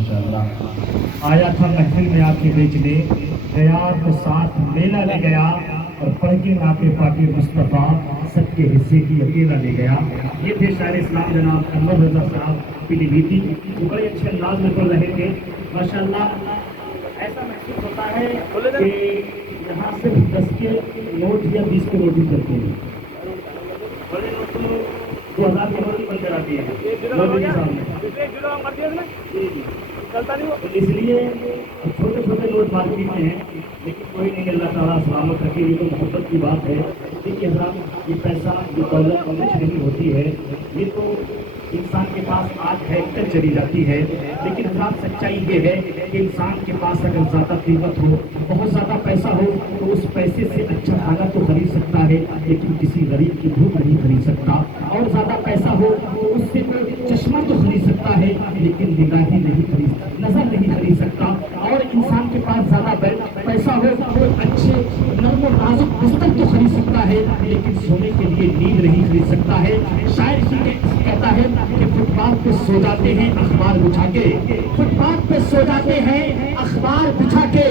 माशाअल्लाह। आया था महफिल में आके बेचने, गया तो साथ मेला ले गया, और पढ़ के नाते पाके मुस्तफ़ा सबके हिस्से की अकेला ले गया। ये थे शायर इस्लाम जनाब अनवर रज़ा साहब पीलीभीती, जो बड़े अच्छे अंदाज में बोल रहे थे माशाअल्लाह। ऐसा महसूस होता है कि यहाँ सिर्फ 10 के नोट या 20 के नोट ही चलते हैं, बड़े नोट तो 2000 के नोट ही बन कर आते हैं। इसलिए छोटे छोटे लोग मार्केट में हैं, लेकिन कोई नहीं, अल्लाह ताला सलामत रखे। ये तो मोहब्बत की बात है। देखिए हज़रात, ये पैसा, ये दौलत कुछ नहीं होती है, ये तो इंसान के पास आज है कल चली जाती है। लेकिन हज़रात सच्चाई ये है कि इंसान के पास अगर ज़्यादा कीमत हो, बहुत ज़्यादा पैसा हो, तो उस पैसे से अच्छा खाना तो खरीद सकता है, लेकिन किसी गरीब की भूख नहीं खरीद सकता। और ज़्यादा पैसा हो तो उससे कोई चश्मा तो खरीद सकता है, लेकिन निगाही नहीं खरीद, नजर नहीं खरीद सकता। और इंसान के पास ज्यादा पैसा हो तो अच्छे नर्म और नाजुक बिस्तर तो खरीद सकता है, लेकिन सोने के लिए नींद नहीं खरीद सकता है। शायर कहता है कि फुटपाथ पे सो जाते हैं अखबार बिछा के, फुटपाथ पे सो जाते हैं अखबार बिछा के,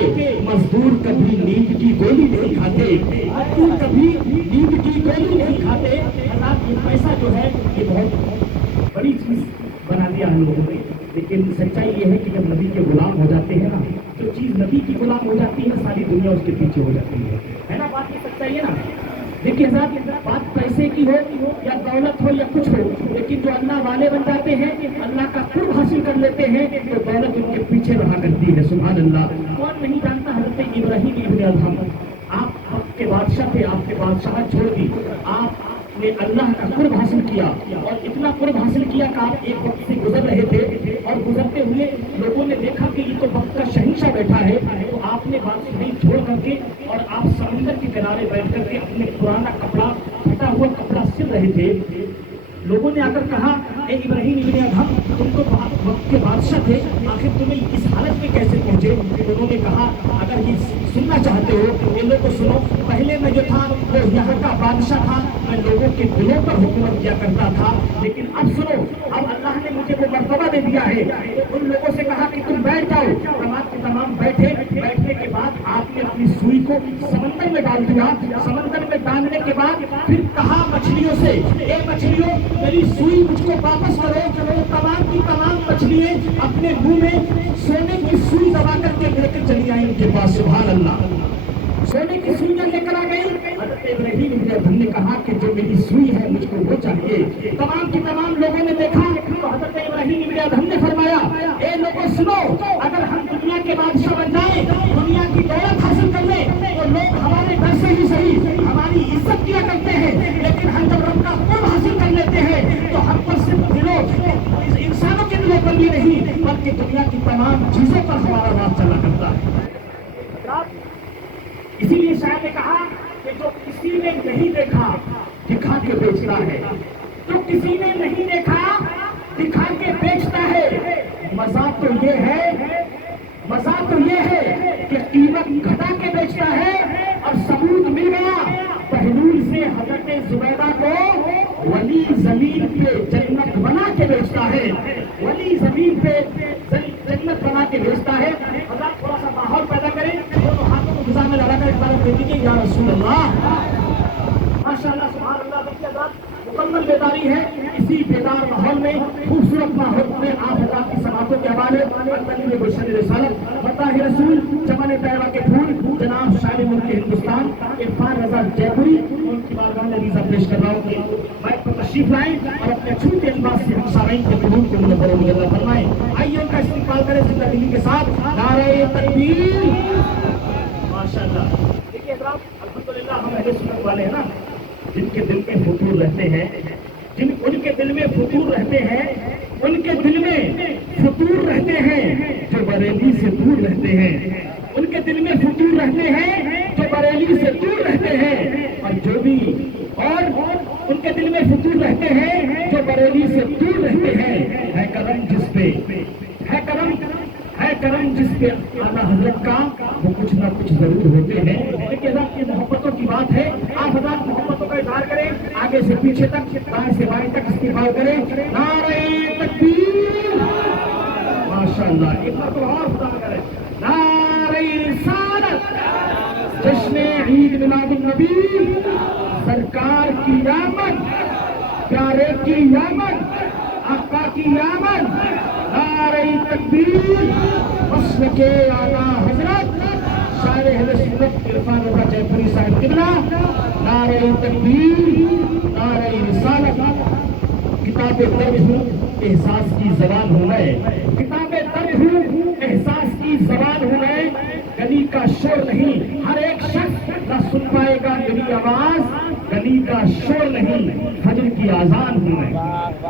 मजदूर कभी नींद की गोली नहीं खाते, मजदूर कभी नींद की गोली नहीं खाते। ये पैसा जो है ये बहुत बड़ी चीज बना दिया हम लोगों ने, लेकिन सच्चाई ये है कि जब नबी के गुलाम हो जाते हैं ना, जो चीज नबी की गुलाम हो जाती है, सारी दुनिया उसके पीछे हो जाती है ना। बात ये सच्चाई है ना। देखिए साहब, बात पैसे की हो या दौलत हो या कुछ हो, लेकिन जो अल्लाह वाले बन जाते हैं, अल्लाह का कुर्ब हासिल कर लेते हैं, तो दौलत उनके पीछे रहा करती है। सुभान अल्लाह। कौन नहीं जानता हज़रत इब्राहीम इब्न अदहम, आपके बादशाह थे, आपके बादशाह छोड़ दी, आपने अल्लाह का कुर्ब हासिल किया, और इतना कुर्ब हासिल किया कि आप एक वक्त से गुजर रहे थे, और गुजरते हुए लोगों ने देखा कि ये तो वक्त का शहंशाह बैठा है, तो आपने बादशाही छोड़ करके और आप समंदर के किनारे बैठ करके अपने पुराना कपड़ा, फटा हुआ कपड़ा सिल रहे थे। लोगों ने आकर कहा, ए इब्राहीम इब्न अदहम, तुम तो वक्त के बादशाह थे, आखिर तुम्हें इस हालत में कैसे पहुंचे? उन्होंने कहा, अगर ये सुनना चाहते हो ये लोग को सुनो। पहले मैं जो था वो यहाँ का बादशाह था, मैं लोगों के दिलों पर हुकूमत किया करता था, लेकिन अब सुनो, अब अल्लाह ने मुझे वो मर्तबा दे दिया है। तो उन लोगों से कहा कि तुम बैठ जाओ। तमाम के तमाम बैठे। बैठने के बाद आपने अपनी सुई को समंदर में डाल दिया। समंदर में डालने के बाद फिर कहा मछलियों से, ए मछलियों, मेरी सुई मुझको वापस करो। तमाम की तमाम मछलियां अपने मुंह में सोने की सुई दबा करके लेकर चली आई उनके पास। सुभान अल्लाह। सोने की सुइयां लेकर आ गई। हज़रत इब्राहीम इब्न अदहम ने कहा कि जो मेरी सुई है मुझको वो चाहिए। तमाम की तमाम लोगों ने देखा तो हज़रत इब्राहीम इब्न अदहम ने फरमाया, ए लोगों सुनो, अगर हम दुनिया के बादशाह बन जाए, दुनिया की दौलत हासिल कर ले, तो लोग हमारे डर से ही सही हमारी इज्जत किया करते हैं, लेकिन हम जब रब का कुर्ब हासिल कर लेते हैं तो हम पर सिर्फ दिलों, इंसानों के दिलों पर भी नहीं, बल्कि दुनिया की तमाम चीजों पर हमारा राज चला करता है। इसीलिए शायर ने कहा कि जो किसी ने नहीं देखा दिखा के बेचता है, जो किसी ने नहीं देखा दिखा के बेचता है। मजा तो ये है, मजा तो ये है कि कीमत घटा के बेचता है, और सबूत मिल गया बहलूल से हज़रत जुबैदा को वली जमीन पे जन्नत बना के बेचता है, वली जमीन पे जन्नत बना के बेचता है। हज़रत थोड़ा सा माहौल पैदा करें, दोनों हाथों को गुज़ार में लड़ा कर एक बार बेटी की या रसूल अल्लाह, माशाअल्लाह, सुभान अल्लाह। देखिए हज़रत, मुकम्मल बेदारी है। इसी बेदार माहौल में, खूबसूरत माहौल में आप हज़रत की समातों के हवाले बताह रसूल चमन तैयबा के फूल जनाब शायर मुल्क हिंदुस्तान इरफान रज़ा जयपुरी, उनकी बारगाह में रीज़ा पेश कर रहा हूँ कि माइक पर तशरीफ लाएं और अपने छूटे अंदाज से हम सामईन के क़बूल को मुनव्वर फरमाएं। आइए उनका इस्तेमाल करें जिंदा दिली के साथ। नारे तकबीर, माशाअल्लाह। देखिए हज़रात, अल्हम्दुलिल्लाह हम अहले सुन्नत वाले हैं ना, जिनके दिल में फुतूर रहते हैं, उनके दिल में फुतूर रहते हैं, उनके दिल में फुतूर रहते हैं जो बरेली से दूर रहते हैं, उनके दिल में फुतूर रहते हैं जो बरेली से दूर रहते हैं, और जो भी और उनके दिल में फुतूर रहते हैं जो बरेली से दूर रहते हैं। है करम जिस पे, है करम जिस पे आला हजरत का, वो कुछ ना कुछ जरूर होते हैं। लेकिन आपकी मोहब्बतों की बात है, आप हज़रात मोहब्बतों का इजहार करें, आगे से पीछे तक, दाएं से बाएं तक इस्तेमाल करें। नारे तकबीर, माशाअल्लाह। تو اور سنا کریں نعرہ رسالت، جشن عید میلاد النبی، سرکار کی آمد، پیارے کی آمد، آقا کی آمد، نعرہ تکبیر، مسلک اعلیٰ حضرت شاعر اہل سنت عرفان اللہ جے پوری صاحب قبلہ، نعرہ تکبیر، نعرہ رسالت۔ کتاب درج ہوں احساس کی زبان ہوں میں، کتاب درج ہوں احساس کی زبان ہوں میں، گلی کا شور نہیں ہر ایک شخص نہ سن پائے گا میری آواز، گلی کا شور نہیں فجر کی آزان ہوں میں۔